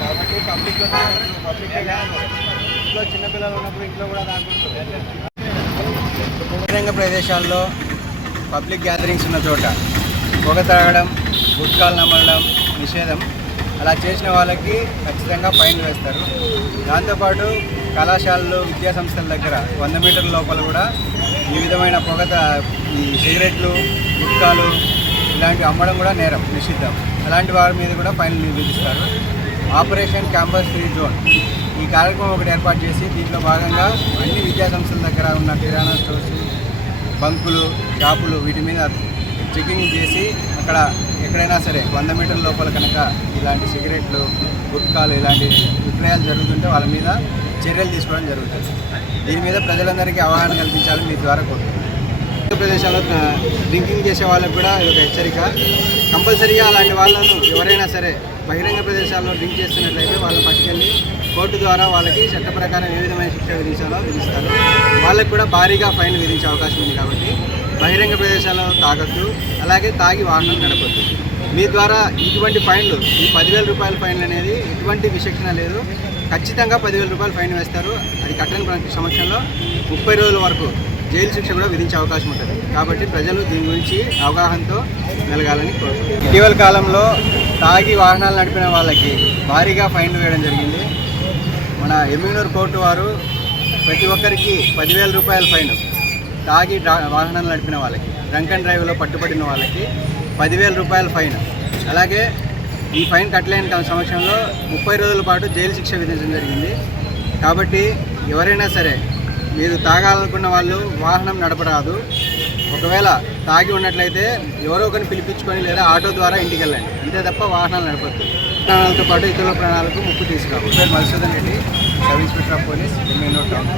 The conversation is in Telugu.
కాబట్టి పబ్లిక్లో ఇంట్లో చిన్నపిల్లలు ఉన్నప్పుడు ఇంట్లో కూడా బహిరంగ ప్రదేశాల్లో పబ్లిక్ గ్యాదరింగ్స్ ఉన్న చోట పొగ తాగడం, గుట్కాలు నమలడం నిషేధం. అలా చేసిన వాళ్ళకి ఖచ్చితంగా ఫైన్ వేస్తారు. దాంతోపాటు కళాశాలలు, విద్యాసంస్థల దగ్గర 100 మీటర్ల లోపల కూడా ఈ విధమైన ఈ సిగరెట్లు, గుట్కాలు ఇలాంటివి అమ్మడం కూడా నేరం, నిషిద్ధం. అలాంటి వారి మీద కూడా ఫైన్లు విధిస్తారు. ఆపరేషన్ క్యాంపస్ ఫ్రీ జోన్ ఈ కార్యక్రమం ఒకటి ఏర్పాటు చేసి దీంట్లో భాగంగా అన్ని విద్యాసంస్థల దగ్గర ఉన్న కిరాణా స్టోర్స్, బంకులు, షాపులు వీటి మీద చెకింగ్ చేసి అక్కడ ఎక్కడైనా సరే 100 మీటర్ల లోపల కనుక ఇలాంటి సిగరెట్లు, గుట్కాలు ఇలాంటి విక్రయాలు జరుగుతుంటే వాళ్ళ మీద చర్యలు తీసుకోవడం జరుగుతుంది. దీని మీద ప్రజలందరికీ అవగాహన కల్పించాలి మీ ద్వారా కోరుతున్నాను. ప్రదేశాల్లో డ్రింకింగ్ చేసే వాళ్ళకు కూడా ఇది ఒక హెచ్చరిక. కంపల్సరీగా అలాంటి వాళ్ళను ఎవరైనా సరే బహిరంగ ప్రదేశాల్లో డ్రింక్ చేస్తున్నట్లయితే వాళ్ళని పట్టుకెళ్ళి కోర్టు ద్వారా వాళ్ళకి చట్ట ప్రకారం ఏ విధమైన శిక్ష విధించాలో విధిస్తారు. వాళ్ళకి కూడా భారీగా ఫైన్ విధించే అవకాశం ఉంది. కాబట్టి బహిరంగ ప్రదేశాల్లో తాగొద్దు, అలాగే తాగి వాహనం నడపొద్దు. మీ ద్వారా ఇటువంటి ఫైన్లు, ఈ 10,000 రూపాయల ఫైన్లు అనేది ఎటువంటి విచక్షణ లేదు. ఖచ్చితంగా 10,000 రూపాయలు ఫైన్ వేస్తారు. అది కట్టని సమక్షంలో 30 రోజుల వరకు జైలు శిక్ష కూడా విధించే అవకాశం ఉంటుంది. కాబట్టి ప్రజలు దీని గురించి అవగాహనతో మెలగాలని కోరుతున్నాను. ఇటీవల కాలంలో తాగి వాహనాలు నడిపిన వాళ్ళకి భారీగా ఫైన్లు వేయడం జరిగింది. మన ఎమ్మిగనూరు కోర్టు వారు ప్రతి ఒక్కరికి 10,000 రూపాయల ఫైన్, తాగి వాహనాలు నడిపిన వాళ్ళకి, డ్రంక్ అండ్ డ్రైవ్లో పట్టుబడిన వాళ్ళకి 10,000 రూపాయల ఫైన్, అలాగే ఈ ఫైన్ కట్టలేని సమక్షంలో 30 రోజుల పాటు జైలు శిక్ష విధించడం జరిగింది. కాబట్టి ఎవరైనా సరే మీరు తాగాలనుకున్న వాళ్ళు వాహనం నడపరాదు. ఒకవేళ తాగి ఉన్నట్లయితే ఎవరో ఒకరిని పిలిపించుకొని లేదా ఆటో ద్వారా ఇంటికి వెళ్ళండి, అంతే తప్ప వాహనాలు నడపద్దు. ప్రాణాలతో పాటు ఇతరుల ప్రాణాలకు ముప్పు తీసుకురావు. Madhusudan Reddy, sub inspector of police, Emmiganur town.